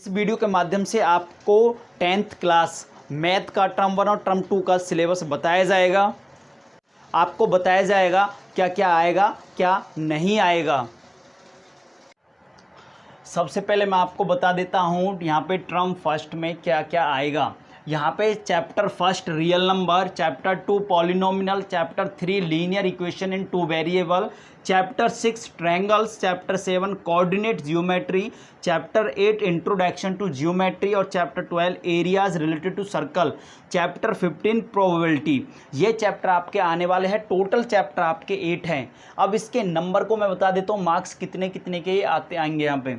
इस वीडियो के माध्यम से आपको 10th क्लास मैथ का टर्म 1 और टर्म 2 का सिलेबस बताया जाएगा। आपको बताया जाएगा क्या क्या आएगा क्या नहीं आएगा। सबसे पहले मैं आपको बता देता हूँ यहाँ पे टर्म फर्स्ट में क्या क्या आएगा। यहाँ पे chapter first real number, chapter 2 polynomial, chapter 3 linear equation in 2 variable, chapter 6 triangles, chapter 7 coordinate geometry, chapter 8 introduction to geometry और chapter 12 areas related to circle, chapter 15 probability. ये चैप्टर आपके आने वाले हैं। टोटल चैप्टर आपके 8 हैं। अब इसके नंबर को मैं बता देता हूँ, मार्क्स कितने कितने के आएंगे। यहाँ पे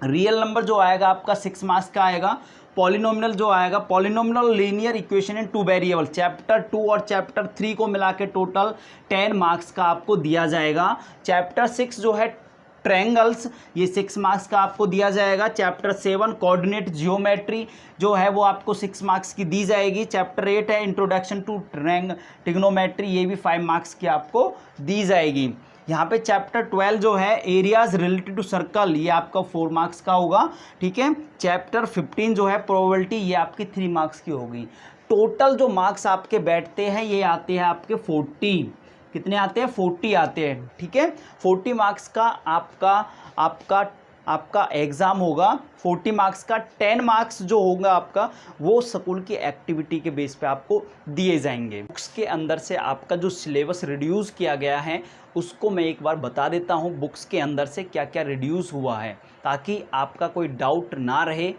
रियल नंबर जो आएगा आपका 6 मार्क्स का आएगा। पॉलिनोमिनल जो आएगा, polynomial linear equation in 2 variable, chapter 2 और चैप्टर 3 को मिला के टोटल 10 मार्क्स का आपको दिया जाएगा। चैप्टर 6 जो है ट्रायंगल्स, ये 6 मार्क्स का आपको दिया जाएगा। चैप्टर 7 कोऑर्डिनेट ज्योमेट्री जो है वो आपको 6 मार्क्स की दी जाएगी। चैप्टर 8 है इंट्रोडक्शन टू ट्रिग्नोमेट्री, ये भी 5 मार्क्स की आपको दी जाएगी। यहाँ पे चैप्टर 12 जो है एरियाज रिलेटेड टू सर्कल, ये आपका 4 मार्क्स का होगा। ठीक है। चैप्टर 15 जो है प्रोबेबिलिटी, ये आपकी 3 मार्क्स की होगी। टोटल जो मार्क्स आपके बैठते हैं ये आते हैं आपके 40। कितने आते हैं? 40 आते हैं। ठीक है। 40 मार्क्स का आपका एग्ज़ाम होगा। 40 मार्क्स का 10 मार्क्स जो होगा आपका वो स्कूल की एक्टिविटी के बेस पे आपको दिए जाएंगे। बुक्स के अंदर से आपका जो सिलेबस रिड्यूस किया गया है उसको मैं एक बार बता देता हूँ, बुक्स के अंदर से क्या क्या रिड्यूस हुआ है ताकि आपका कोई डाउट ना रहे।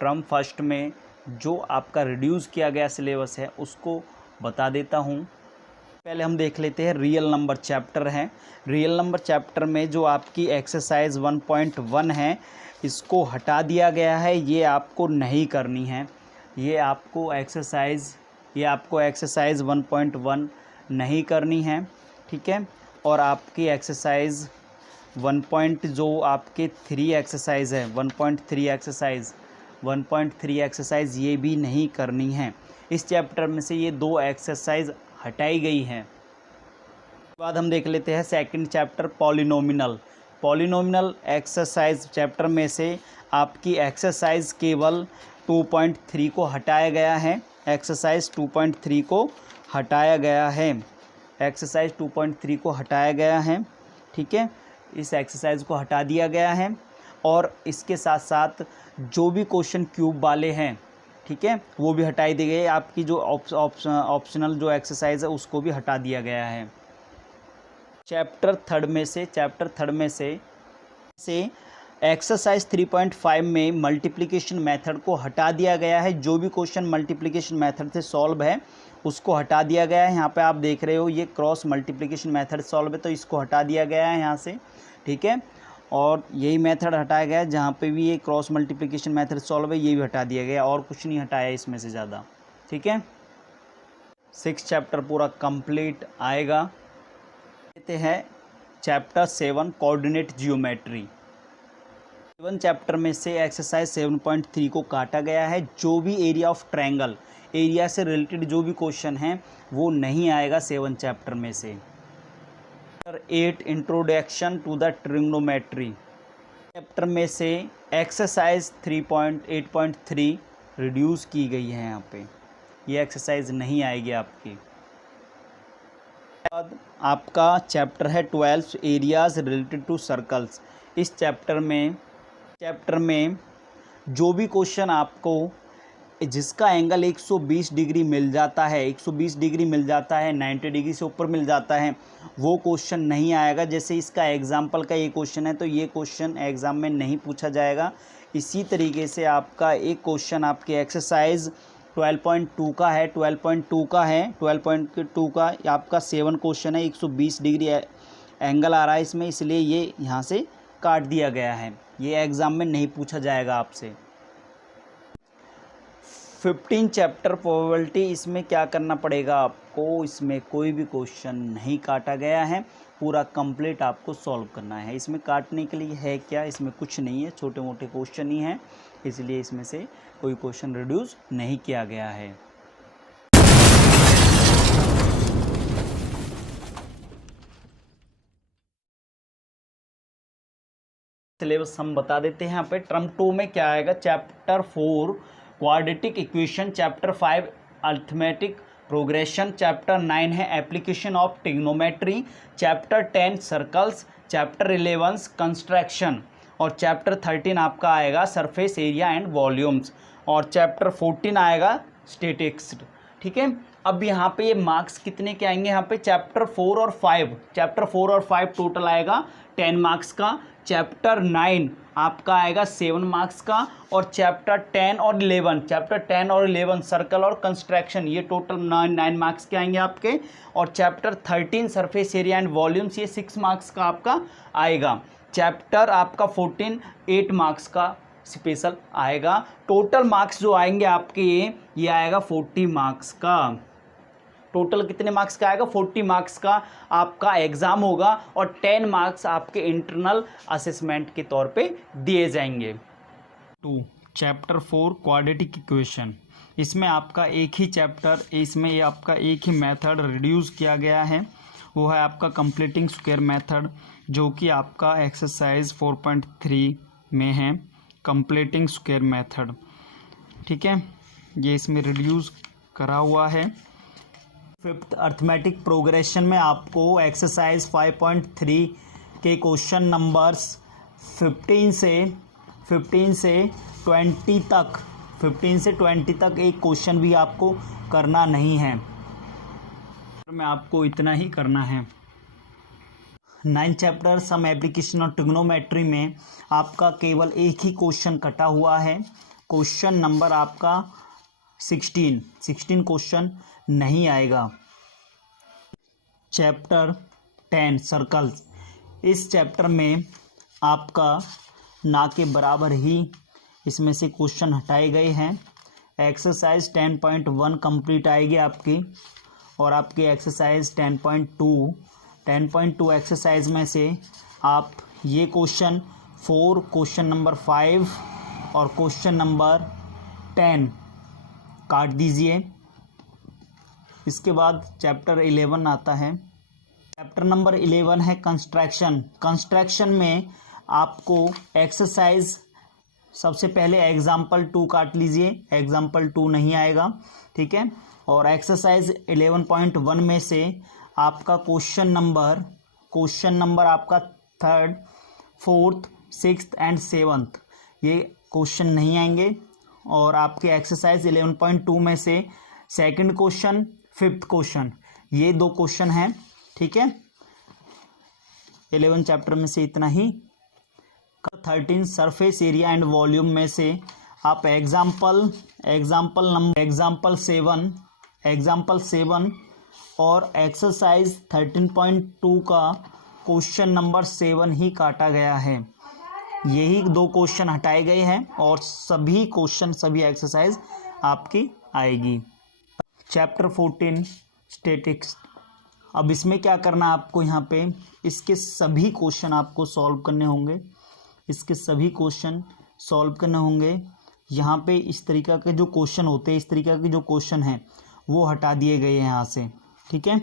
टर्म फर्स्ट में जो आपका रिड्यूस किया गया सिलेबस है उसको बता देता हूँ। पहले हम देख लेते हैं रियल नंबर चैप्टर है। रियल नंबर चैप्टर में जो आपकी एक्सरसाइज 1.1 है इसको हटा दिया गया है, ये आपको नहीं करनी है। ये आपको एक्सरसाइज 1.1 नहीं करनी है। ठीक है। और आपकी एक्सरसाइज 3 एक्सरसाइज है, 1.3 एक्सरसाइज ये भी नहीं करनी है। इस चैप्टर में से ये 2 एक्सरसाइज हटाई गई हैं। उसके बाद हम देख लेते हैं सेकंड चैप्टर पॉलिनोमिनल एक्सरसाइज चैप्टर में से आपकी एक्सरसाइज केवल 2.3 को हटाया गया है। एक्सरसाइज 2.3 को हटाया गया है। एक्सरसाइज 2.3 को हटाया गया है। ठीक है। इस एक्सरसाइज को हटा दिया गया है और इसके साथ साथ जो भी क्वेश्चन क्यूब वाले हैं, ठीक है, वो भी हटाई दी गई। आपकी जो ऑप्शनल जो एक्सरसाइज है उसको भी हटा दिया गया है। चैप्टर थर्ड में से एक्सरसाइज 3.5 में मल्टीप्लिकेशन मेथड को हटा दिया गया है। जो भी क्वेश्चन मल्टीप्लिकेशन मेथड से सॉल्व है उसको हटा दिया गया है। यहाँ पे आप देख रहे हो ये क्रॉस मल्टीप्लिकेशन मेथड सॉल्व है तो इसको हटा दिया गया है यहाँ से। ठीक है। और यही मेथड हटाया गया है जहाँ पे भी ये क्रॉस मल्टीप्लिकेशन मेथड सॉल्व है, ये भी हटा दिया गया और कुछ नहीं हटाया इसमें से ज़्यादा। ठीक है। 6 चैप्टर पूरा कंप्लीट आएगा। कहते हैं चैप्टर 7 कोऑर्डिनेट ज्योमेट्री। 7 चैप्टर में से एक्सरसाइज 7.3 को काटा गया है। जो भी एरिया ऑफ ट्रायंगल, एरिया से रिलेटेड जो भी क्वेश्चन हैं वो नहीं आएगा 7 चैप्टर में से। 8 introduction to the trigonometry chapter में से एक्सरसाइज 3.8.3 रिड्यूस की गई है। यहाँ पे ये एक्सरसाइज नहीं आएगी आपकी। बाद आपका चैप्टर है 12 एरियाज रिलेटेड टू सर्कल्स। इस चैप्टर में जो भी क्वेश्चन आपको जिसका एंगल 120 डिग्री मिल जाता है, 120 डिग्री मिल जाता है, 90 डिग्री से ऊपर मिल जाता है, वो क्वेश्चन नहीं आएगा। जैसे इसका एग्जाम्पल का ये क्वेश्चन है तो ये क्वेश्चन एग्ज़ाम में नहीं पूछा जाएगा। इसी तरीके से आपका एक क्वेश्चन आपके एक्सरसाइज 12.2 का है, 12.2 का आपका 7 क्वेश्चन है। 120 डिग्री एंगल आ रहा है इसमें, इसलिए ये यहाँ से काट दिया गया है। ये एग्ज़ाम में नहीं पूछा जाएगा आपसे। 15 चैप्टर प्रोबेबिलिटी, इसमें क्या करना पड़ेगा आपको, इसमें कोई भी क्वेश्चन नहीं काटा गया है, पूरा कंप्लीट आपको सॉल्व करना है। इसमें काटने के लिए है क्या, इसमें कुछ नहीं है, छोटे मोटे क्वेश्चन ही हैं, इसलिए इसमें से कोई क्वेश्चन रिड्यूस नहीं किया गया है। सिलेबस हम बता देते हैं यहाँ पे। टर्म 2 में क्या आएगा, chapter 4 quadratic equation, chapter 5 arithmetic progression, chapter 9 है application of trigonometry, chapter 10 circles, chapter 11 construction और चैप्टर 13 आपका आएगा सरफेस एरिया एंड वॉल्यूम्स और चैप्टर 14 आएगा स्टैटिक्स। ठीक है, अब यहाँ पे ये मार्क्स कितने के आएंगे, यहाँ पे चैप्टर 4 और 5 टोटल आएगा 10 मार्क्स का, चैप्टर 9 आपका आएगा 7 मार्क्स का और चैप्टर 10 और 11 सर्कल और कंस्ट्रक्शन ये टोटल 9 मार्क्स के आएंगे आपके और chapter 13 surface area and volumes ये 6 मार्क्स का आपका आएगा। चैप्टर आपका 14 8 मार्क्स का स्पेशल आएगा। टोटल मार्क्स जो आएंगे आपके ये आएगा 40 मार्क्स का। टोटल कितने मार्क्स का आएगा, 40 मार्क्स का आपका एग्ज़ाम होगा और 10 मार्क्स आपके इंटरनल असेसमेंट के तौर पे दिए जाएंगे। 2 चैप्टर 4 क्वाड्रेटिक इक्वेशन, इसमें आपका एक ही चैप्टर, इसमें ये आपका एक ही मेथड रिड्यूस किया गया है, वो है आपका कंप्लीटिंग स्क्वायर मेथड, जो कि आपका एक्सरसाइज 4.3 में है कंप्लीटिंग स्क्वायर मेथड। ठीक है, ये इसमें रिड्यूस करा हुआ है। 5th अरिथमेटिक प्रोग्रेशन में आपको एक्सरसाइज 5.3 के क्वेश्चन नंबर्स 15 से 20 तक एक क्वेश्चन भी आपको करना नहीं है, में आपको इतना ही करना है। 9 चैप्टर सम एप्लीकेशन और ट्रिग्नोमेट्री में आपका केवल एक ही क्वेश्चन कटा हुआ है, क्वेश्चन नंबर आपका 16 क्वेश्चन नहीं आएगा। चैप्टर 10 सर्कल्स, इस चैप्टर में आपका ना के बराबर ही इसमें से क्वेश्चन हटाए गए हैं। एक्सरसाइज 10.1 कंप्लीट आएगी आपकी और आपकी एक्सरसाइज 10.2 एक्सरसाइज में से आप ये क्वेश्चन 4, क्वेश्चन नंबर 5 और क्वेश्चन नंबर 10 काट दीजिए। इसके बाद चैप्टर 11 आता है। चैप्टर नंबर 11 है कंस्ट्रक्शन में आपको एक्सरसाइज सबसे पहले एग्जाम्पल 2 काट लीजिए, एग्जाम्पल 2 नहीं आएगा। ठीक है, और एक्सरसाइज 11.1 में से आपका क्वेश्चन नंबर आपका 3rd, 4th, 6th and 7th ये क्वेश्चन नहीं आएंगे और आपके एक्सरसाइज 11.2 में से 2nd क्वेश्चन, 5th क्वेश्चन ये 2 क्वेश्चन हैं। ठीक है, 11 चैप्टर में से इतना ही। 13 सरफेस एरिया एंड वॉल्यूम में से आप एग्जाम्पल 7 और एक्सरसाइज 13.2 का क्वेश्चन नंबर 7 ही काटा गया है। यही 2 क्वेश्चन हटाए गए हैं और सभी एक्सरसाइज आपकी आएगी। चैप्टर 14 स्टैटिक्स, अब इसमें क्या करना है आपको, यहाँ पे इसके सभी क्वेश्चन आपको सॉल्व करने होंगे। यहाँ पे इस तरीक़ा के जो क्वेश्चन होते हैं, इस तरीक़ा के जो क्वेश्चन हैं वो हटा दिए गए हैं यहाँ से। ठीक है।